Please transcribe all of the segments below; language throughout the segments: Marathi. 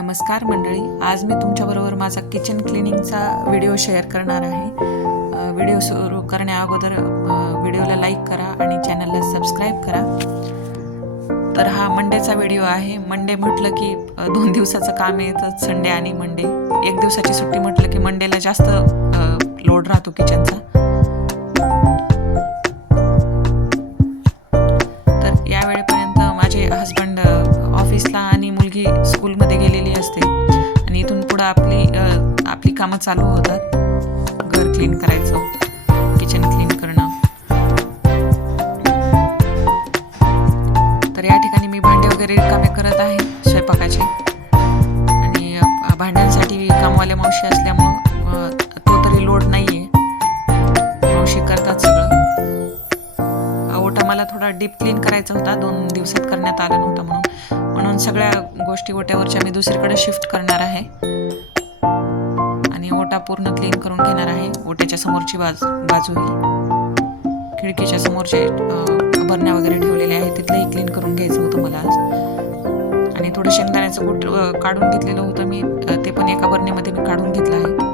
नमस्कार मंडळी, आज मी तुमच्याबरोबर माझा किचन क्लिनिंगचा व्हिडिओ शेअर करणार आहे। व्हिडिओ सुरू करण्या अगोदर व्हिडिओला लाईक करा आणि चॅनलला सबस्क्राईब करा। तर हा मंडेचा व्हिडिओ आहे। मंडे म्हटलं की 2 दिवसाचं काम येतं, संडे आणि मंडे। एक दिवसाची सुट्टी म्हटलं की मंडेला जास्त लोड राहतो किचनचा। तर या वेळेपर्यंत माझे हस्बंड ऑफिसला आणि मुलगी स्कूलमध्ये गेलेली असते आणि इथून पुढे आपली कामं चालू होतात। घर क्लीन करायचं, किचन क्लीन करणं। तर या ठिकाणी मी भांडे वगैरे रिकामे करत आहे स्वयंपाकाचे, आणि भांड्यांसाठी कामवाल्या मावशी असल्यामुळं तो तरी लोड नाहीये, मावशी करतात सगळं। ओटा मला थोडा डीप क्लीन करायचा होता, 2 दिवसात करण्यात आला नव्हता म्हणून सगळ्या गोष्टी ओट्यावरच्या मी दुसरीकडे शिफ्ट करणार आहे आणि ओटा पूर्ण क्लीन करून घेणार आहे। ओट्याच्या समोरची बाजू ही खिडकीच्या समोरचे बरण्या वगैरे ठेवलेले आहेत, तिथलंही क्लीन करून घ्यायचं होतं मला आज। आणि थोडं शेंगदाण्याचं कूट काढून घेतलेलं होतं मी, ते पण एका बरणीमध्ये मी काढून घेतलं आहे।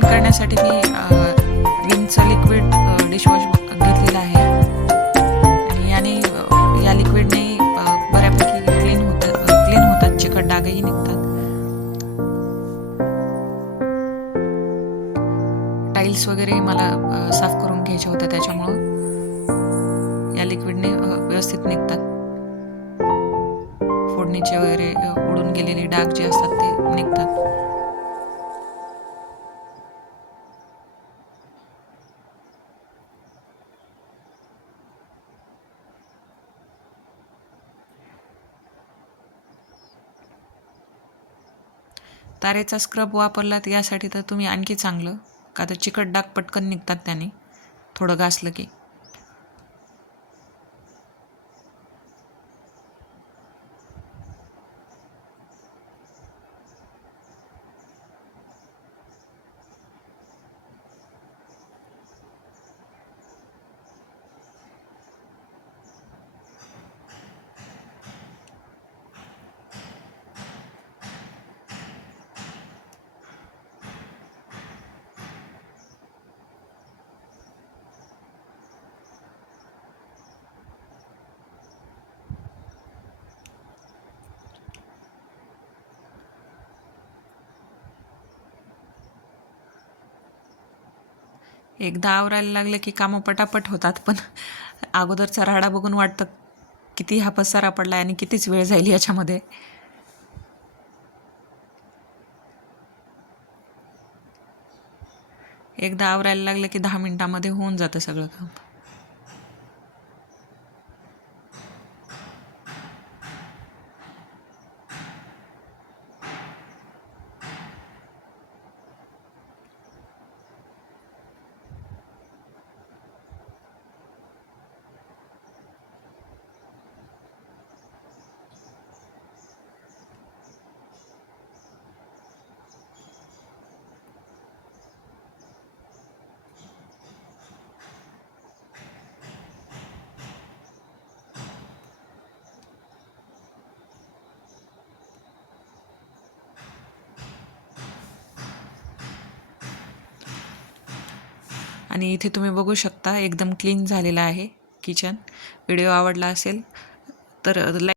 करण्यासाठी मी विमचं लिक्विड डिशवॉश घेतलेलं आहे आणि या लिक्विडने बऱ्यापैकी क्लीन होतात, चिकट डागही निघतात। टाईल्स वगैरे मला साफ करून घ्यायचे होते, त्याच्यामुळं या लिक्विडने व्यवस्थित निघतात। फोडणीचे वगैरे उडून गेलेले डाग जे असतात ते निघतात। तारेचा स्क्रब वापरलात यासाठी तर तुम्ही आणखी चांगलं, का तर चिकट डाग पटकन निघतात त्याने, थोडं घासलं की। एकदा आवरायला लागलं की कामं पटापट होतात, पण अगोदरचा राडा बघून वाटतं किती हा पसारा पडलाय आणि कितीच वेळ जाईल याच्यामध्ये। एकदा आवरायला लागलं की 10 मिनिटांमध्ये होऊन जातं सगळं काम। आणि इथे तुम्ही बघू शकता एकदम क्लीन झालेला आहे किचन। व्हिडिओ आवडला असेल तर